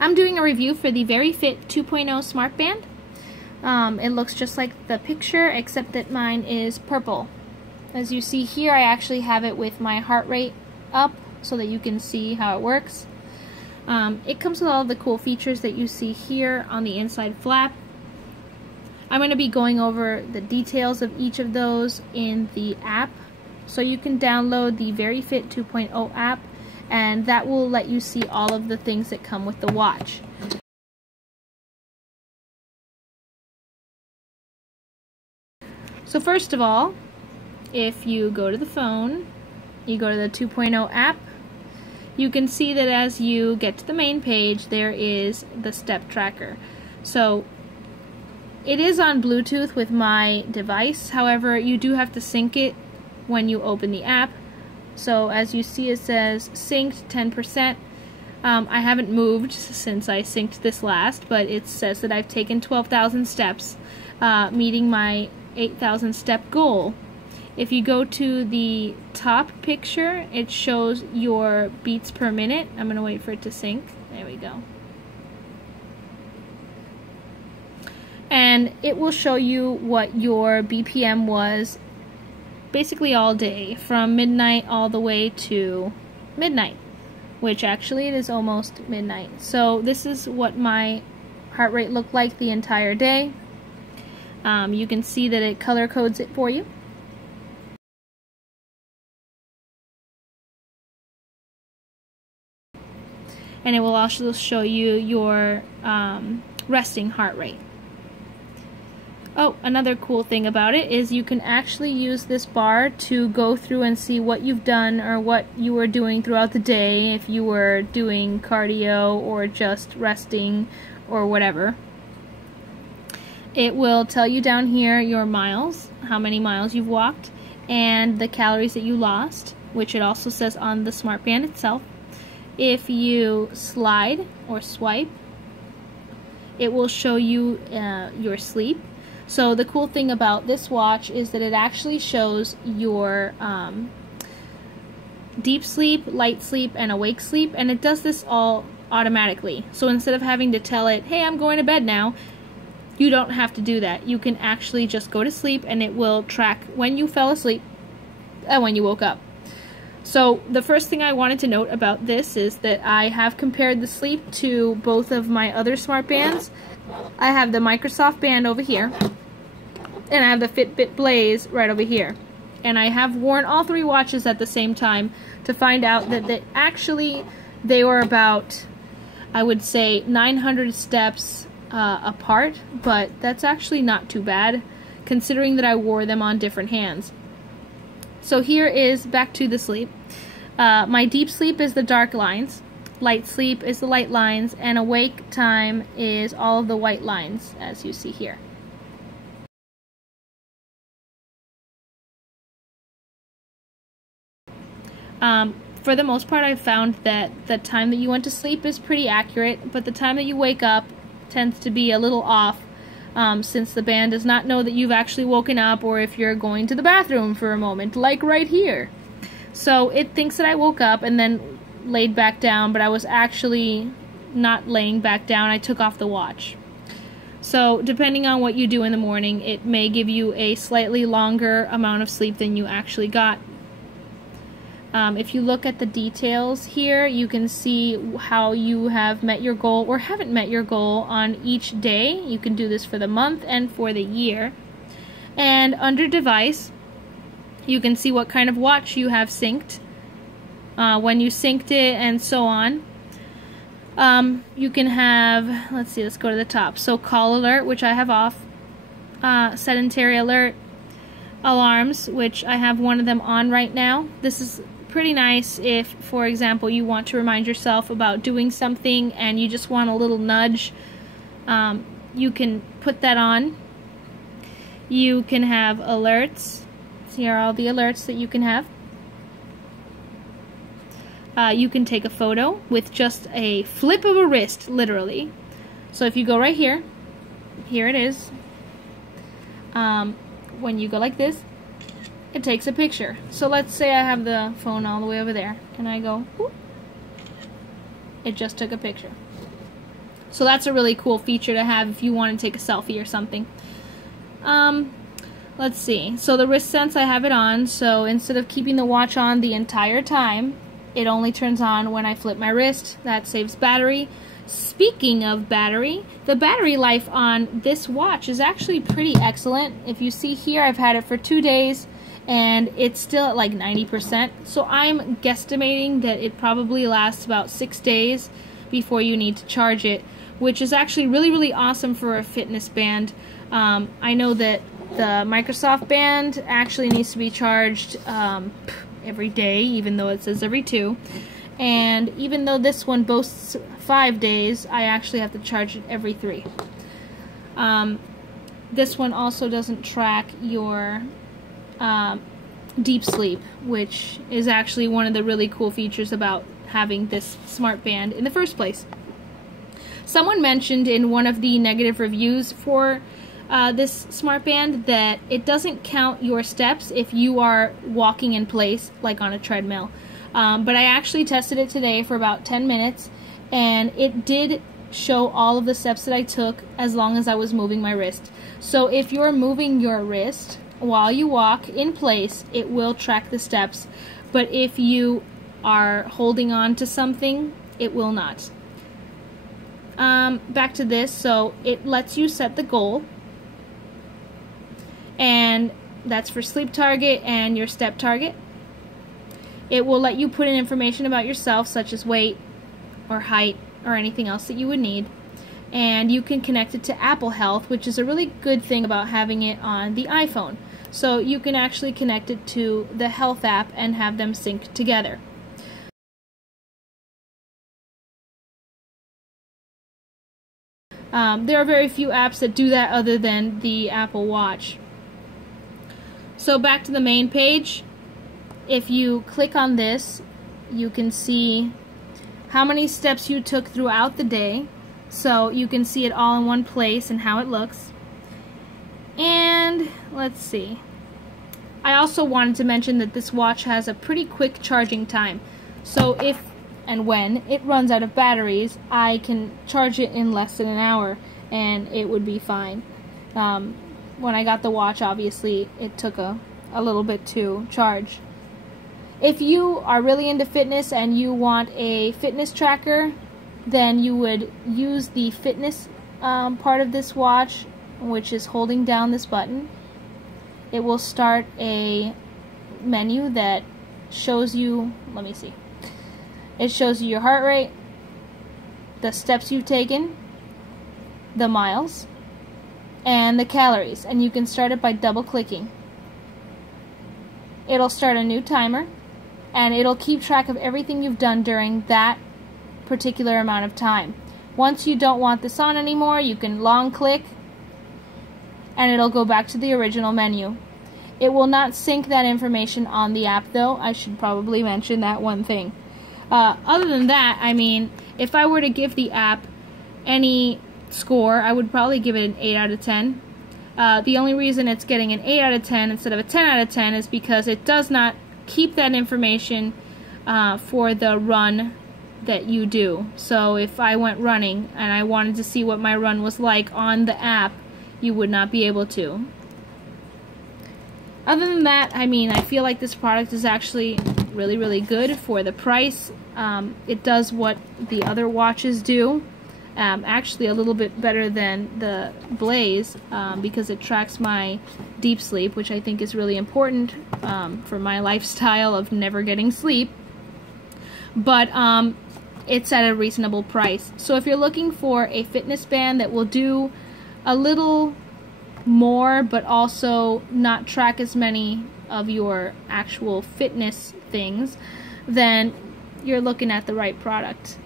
I'm doing a review for the Veryfit 2.0 Smart Band. It looks just like the picture, except that mine is purple. As you see here, I actually have it with my heart rate up so that you can see how it works. It comes with all of the cool features that you see here on the inside flap. I'm going to be going over the details of each of those in the app. So you can download the Veryfit 2.0 app, and that will let you see all of the things that come with the watch. So first of all, if you go to the phone, you go to the 2.0 app, you can see that as you get to the main page, there is the step tracker. So it is on Bluetooth with my device, however, you do have to sync it when you open the app. So as you see, it says synced 10%. I haven't moved since I synced this last, but it says that I've taken 12,000 steps, meeting my 8,000 step goal. If you go to the top picture, it shows your beats per minute. I'm going to wait for it to sync. There we go. And it will show you what your BPM was basically all day, from midnight all the way to midnight, which actually it is almost midnight. So this is what my heart rate looked like the entire day. You can see that it color codes it for you. And it will also show you your resting heart rate. Oh, another cool thing about it is you can actually use this bar to go through and see what you've done or what you were doing throughout the day, if you were doing cardio or just resting or whatever. It will tell you down here your miles, how many miles you've walked, and the calories that you lost, which it also says on the smart band itself. If you slide or swipe, it will show you your sleep. So the cool thing about this watch is that it actually shows your deep sleep, light sleep, and awake sleep, and it does this all automatically. So instead of having to tell it, hey, I'm going to bed now, you don't have to do that. You can actually just go to sleep, and it will track when you fell asleep and when you woke up. So the first thing I wanted to note about this is that I have compared the sleep to both of my other smart bands. I have the Microsoft band over here, and I have the Fitbit Blaze right over here. And I have worn all three watches at the same time to find out that they were about, I would say, 900 steps apart, but that's actually not too bad considering that I wore them on different hands. So here is back to the sleep. My deep sleep is the dark lines, light sleep is the light lines, and awake time is all of the white lines, as you see here. For the most part, I've found that the time that you went to sleep is pretty accurate, but the time that you wake up tends to be a little off, since the band does not know that you've actually woken up, or if you're going to the bathroom for a moment, like right here. So it thinks that I woke up and then laid back down, but I was actually not laying back down. I took off the watch. So depending on what you do in the morning, it may give you a slightly longer amount of sleep than you actually got. If you look at the details here, you can see how you have met your goal or haven't met your goal on each day. You can do this for the month and for the year. And under device, you can see what kind of watch you have synced, when you synced it, and so on. You can have, let's see, let's go to the top. So call alert, which I have off, sedentary alert, alarms, which I have one of them on right now. This is pretty nice if, for example, you want to remind yourself about doing something and you just want a little nudge. You can put that on. You can have alerts. Here are all the alerts that you can have. You can take a photo with just a flip of a wrist, literally. So if you go right here, here it is. When you go like this, it takes a picture. So let's say I have the phone all the way over there, and I go, whoop, it just took a picture. So that's a really cool feature to have if you want to take a selfie or something. Let's see. So the wrist sense, I have it on, so instead of keeping the watch on the entire time, it only turns on when I flip my wrist. That saves battery. Speaking of battery, the battery life on this watch is actually pretty excellent. If you see here, I've had it for 2 days and it's still at like 90%. So I'm guesstimating that it probably lasts about 6 days before you need to charge it, which is actually really, really awesome for a fitness band. I know that the Microsoft band actually needs to be charged every day, even though it says every 2. And even though this one boasts 5 days, I actually have to charge it every 3. This one also doesn't track your deep sleep, which is actually one of the really cool features about having this smart band in the first place. Someone mentioned in one of the negative reviews for this smart band that it doesn't count your steps if you are walking in place like on a treadmill. But I actually tested it today for about 10 minutes and it did show all of the steps that I took as long as I was moving my wrist. So if you're moving your wrist while you walk in place, it will track the steps, but if you are holding on to something, it will not. Back to this, so it lets you set the goal, and that's for sleep target and your step target. It will let you put in information about yourself, such as weight or height or anything else that you would need. And you can connect it to Apple Health, which is a really good thing about having it on the iPhone. So you can actually connect it to the Health app and have them sync together. There are very few apps that do that other than the Apple Watch. So back to the main page. If you click on this, you can see how many steps you took throughout the day. So you can see it all in one place and how it looks. And let's see. I also wanted to mention that this watch has a pretty quick charging time. So if and when it runs out of batteries, I can charge it in less than an hour and it would be fine. When I got the watch, obviously, it took a little bit to charge. If you are really into fitness and you want a fitness tracker, then you would use the fitness part of this watch, which is holding down this button. It will start a menu that shows you, let me see, it shows you your heart rate, the steps you've taken, the miles, and the calories, and you can start it by double clicking. It'll start a new timer and it'll keep track of everything you've done during that particular amount of time. Once you don't want this on anymore, you can long click and it'll go back to the original menu. It will not sync that information on the app though. I should probably mention that one thing. Other than that, I mean, if I were to give the app any score, I would probably give it an 8 out of 10. The only reason it's getting an 8 out of 10 instead of a 10 out of 10 is because it does not keep that information for the run that you do. So if I went running and I wanted to see what my run was like on the app, you would not be able to. Other than that, I mean, I feel like this product is actually really, really good for the price. It does what the other watches do. Actually a little bit better than the Blaze because it tracks my deep sleep, which I think is really important for my lifestyle of never getting sleep. But it's at a reasonable price. So if you're looking for a fitness band that will do a little more but also not track as many of your actual fitness things, then you're looking at the right product.